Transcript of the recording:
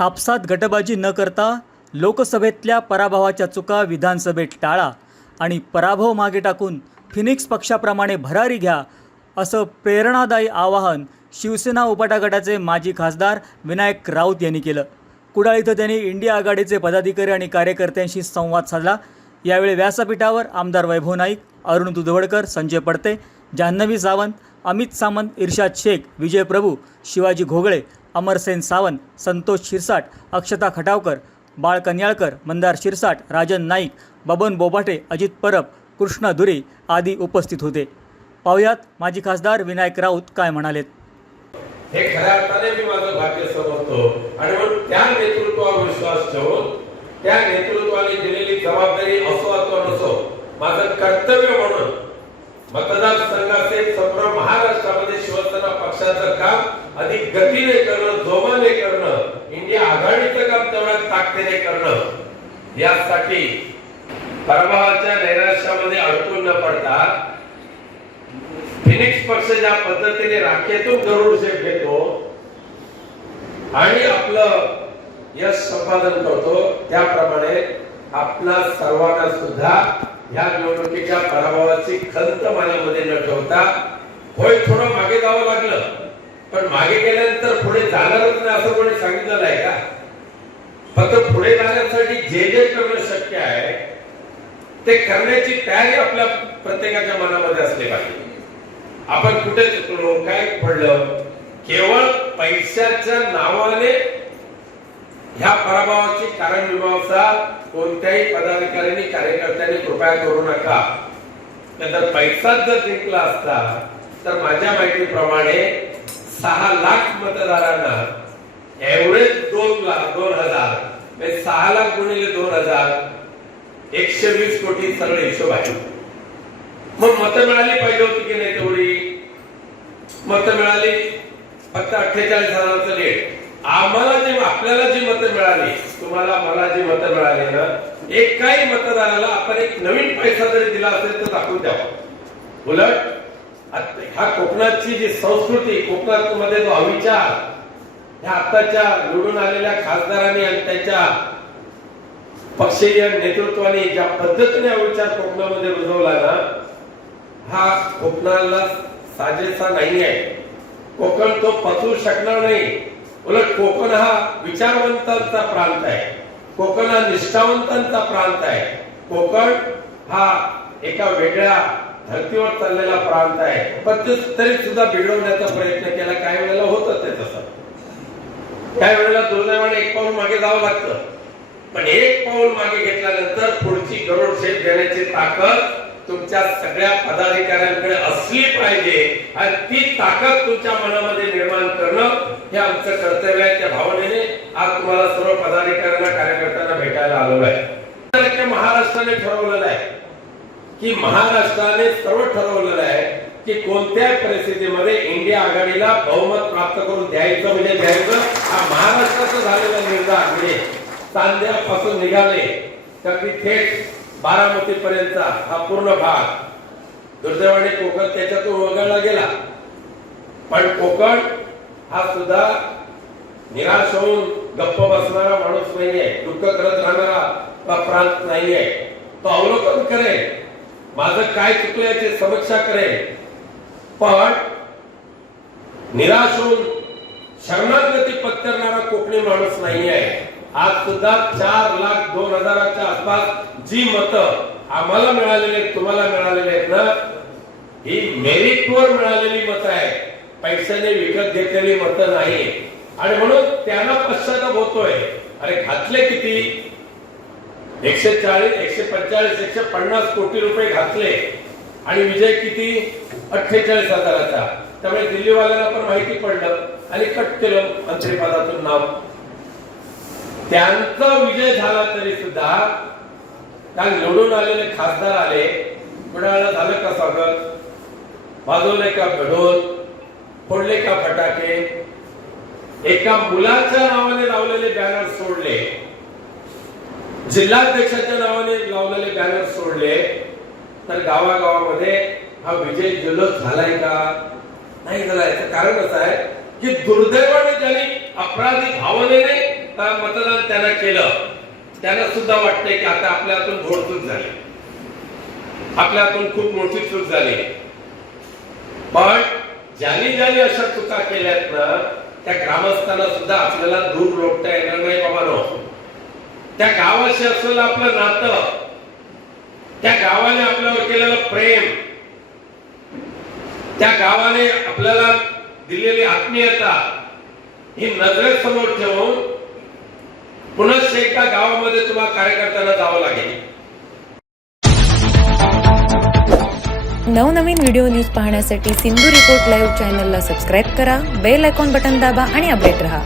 आपसात गटबाजी न करता लोकसभेतल्या पराभवाच्या चुका विधानसभेत टाळा आणि पराभव मागे टाकून फिनिक्स पक्षाप्रमाणे भरारी घ्या असं प्रेरणादायी आवाहन शिवसेना उपटागटाचे माजी खासदार विनायक राऊत यांनी केलं. कुडाळ इथं त्यांनी इंडिया आघाडीचे पदाधिकारी आणि कार्यकर्त्यांशी संवाद साधला. यावेळी व्यासपीठावर आमदार वैभव नाईक अरुण दुधवडकर संजय पडते जान्हवी सावंत अमित सामंत इर्शाद शेख विजय प्रभू शिवाजी घोगळे अमरसेन सावंत संतोष शिरसाट अक्षता खटावकर बाळ कन्याळकर मंदार शिरसाट राजन नाईक बबन बोबाटे अजित परब कृष्णा धुरे आदी उपस्थित होते. पाहुयात माजी खासदार विनायक राऊत काय म्हणालेत. हे खऱ्या अर्थाने मी माझं भाग्य समजतो. आणि म्हणून त्या नेतृत्वावर विश्वास ठेवून त्या नेतृत्वाने दिलेली जबाबदारी असो अथवा नसो माझं कर्तव्य म्हणून मतदारसंघाचे असेल संपूर्ण महाराष्ट्रामध्ये शिवसेना पक्षाचं अधिक गतीने करणं जोमाने करणं इंडिया आघाडीचं काम तेवढ्या ताकदीने करणं. यासाठी पराभवाच्या नैराश्यामध्ये अडकून न पडता फिनिक्स पक्ष ज्या पद्धतीने राखेतून गरुड झेप घेतो आणि आपलं यश संपादन करतो त्याप्रमाणे आपला सर्वांना सुद्धा या निवडणुकीच्या पराभवाची खंत मनामध्ये न ठेवता होय थोडं मागे जावं लागलं. पण मागे गेल्यानंतर पुढे जाणारच नाही असं कोणी सांगितलेलं आहे का? फक्त पुढे जाण्यासाठी जे जे करणं शक्य आहे ते करण्याची तयारी आपल्या प्रत्येकाच्या मनामध्ये असली पाहिजे. आपण कुठे चुकलो काय पडलं केवळ पैशाच्या नावाने ह्या पराभवाची कारण मीमांसा कोणत्याही पदाधिकाऱ्यांनी कार्यकर्त्यांनी कृपया करू नका. नंतर पैसाच जर जिंकला असता तर माझ्या माहितीप्रमाणे सहा लाख मतदारांना एवढेच दोन लाख दोन हजार म्हणजे सहा लाख गुणिले दोन हजार एकशे वीस कोटी सरळ हिशोब आहे मग मतं मिळाली पाहिजे होती की नाही तेवढी? मतं मिळाली फक्त अठ्ठेचाळीस हजाराचं लेट आम्हाला जे आपल्याला जी मतं मिळाली तुम्हाला मला जी मतं मिळाली ना एकाही मतदाराला आपण एक नवीन पैसा जरी दिला असेल तर दाखवून द्यावा उलट आत- ह्या कोकणाची जी संस्कृती कोकणात मध्ये जो अविचार ह्या आताच्या निवडून आलेल्या खासदारांनी आणि त्यांच्या पक्षीय नेतृत्वाने ज्या पद्धतीने अविचार कोकणामध्ये रुजवला ना हा कोकणाला साजेसा नाही आहे. कोकण तो पचवू शकणार नाही. उलट कोकण हा विचारवंतांचा प्रांत आहे. कोकण हा निष्ठावंतांचा प्रांत आहे. कोकण हा एका वेगळ्या धर्तीवर चाललेला प्रांत आहे. पण ते तरी सुद्धा बिघडवण्याचा प्रयत्न केला. काही वेळेला होत ते तसं. काही वेळेला दुर्दैवाने एक पाऊल मागे जावं लागतं. पण एक पाऊल मागे घेतल्यानंतर पुढची गरुड शेप घेण्याची ताकद तुमच्या सगळ्या पदाधिकाऱ्यांकडे असली पाहिजे. आणि ती ताकद तुमच्या मनामध्ये निर्माण करणं हे आमचं कर्तव्य आहे. त्या भावनेने आज तुम्हाला सर्व पदाधिकाऱ्यांना कार्यकर्त्यांना भेटायला आलेलो आहे. महाराष्ट्राने ठरवलेलं आहे. की महाराष्ट्राने सर्व ठरवलेलं आहे की कोणत्या परिस्थितीमध्ये इंडिया आघाडीला बहुमत प्राप्त करून द्यायचं म्हणजे द्यायचं. हा महाराष्ट्राचा झालेला निर्धार म्हणजे चांद्यापासून निघाले तर ती थेट बारामती पर्यंत हा पूर्ण भाग. दुर्दैवाने कोकण त्याच्यातून वगळला गेला. पण कोकण हा सुद्धा निराश होऊन गप्प बसणारा माणूस नाहीये दुःख करत राहणारा प्रांत नाहीये. तो अवलोकन करेल माझं काय चुकलं याची समीक्षा करेल पण निराश होऊन शरणागती पत्करणारा कोकणी माणूस नाही आहे आज सुद्धा चार लाख दोन हजाराच्या आसपास जी मत आम्हाला मिळालेली आहेत तुम्हाला मिळालेली आहेत ना ही मेरिटवर मिळालेली मत आहे पैशाने विकत घेतलेली मत नाही आणि म्हणून त्यांना पश्चाताप होतोय. अरे घातले किती? एकशे चाळीस एकशे पंचेचाळीस एकशे पन्नास कोटी रुपये घातले. आणि विजय किती? अठ्ठेचाळीस हजाराचा. त्यामुळे दिल्लीवाल्यांना पण माहिती पडलं आणि कट केलं मंत्रिपदातून नाव. त्यांचा विजय झाला तरी सुद्धा त्या निवडून आलेले खासदार आले. कुणाला झालं का स्वागत? वाजवले का घडोल फोडले का फटाके. एका मुलाच्या नावाने लावलेले बॅनर सोडले. जिल्हाध्यक्षाच्या नावाने लावलेले बॅनर सोडले तर गावागावामध्ये हा विजय जल्लोष झालाय का? नाही झाला याचं कारण असं आहे की दुर्दैवाने ज्यांनी अपराधी भावनेने मतदान त्यांना केलं त्यांना सुद्धा वाटतंय की आता आपल्या हातून घोडचूक झाली. आपल्या हातून खूप मोठी चूक झाली. पण ज्यांनी ज्यांनी अशा चुका केल्यात ना त्या ग्रामस्थांना सुद्धा आपल्याला दूर लोटता त्या गावाशी असलेलं आपलं नातं त्या गावाने आपल्यावर केलेलं प्रेम त्या गावाने आपल्याला दिलेली आत्मीयता ही नजरेसमोर ठेवून पुन्हा एकदा गावामध्ये तुम्हाला कार्यकर्त्यांना जावं लागेल. नवनवीन व्हिडिओ न्यूज पाहण्यासाठी सिंधू रिपोर्ट लाईव्ह चॅनलला सबस्क्राईब करा बेल आयकॉन बटन दाबा आणि अपडेट रहा.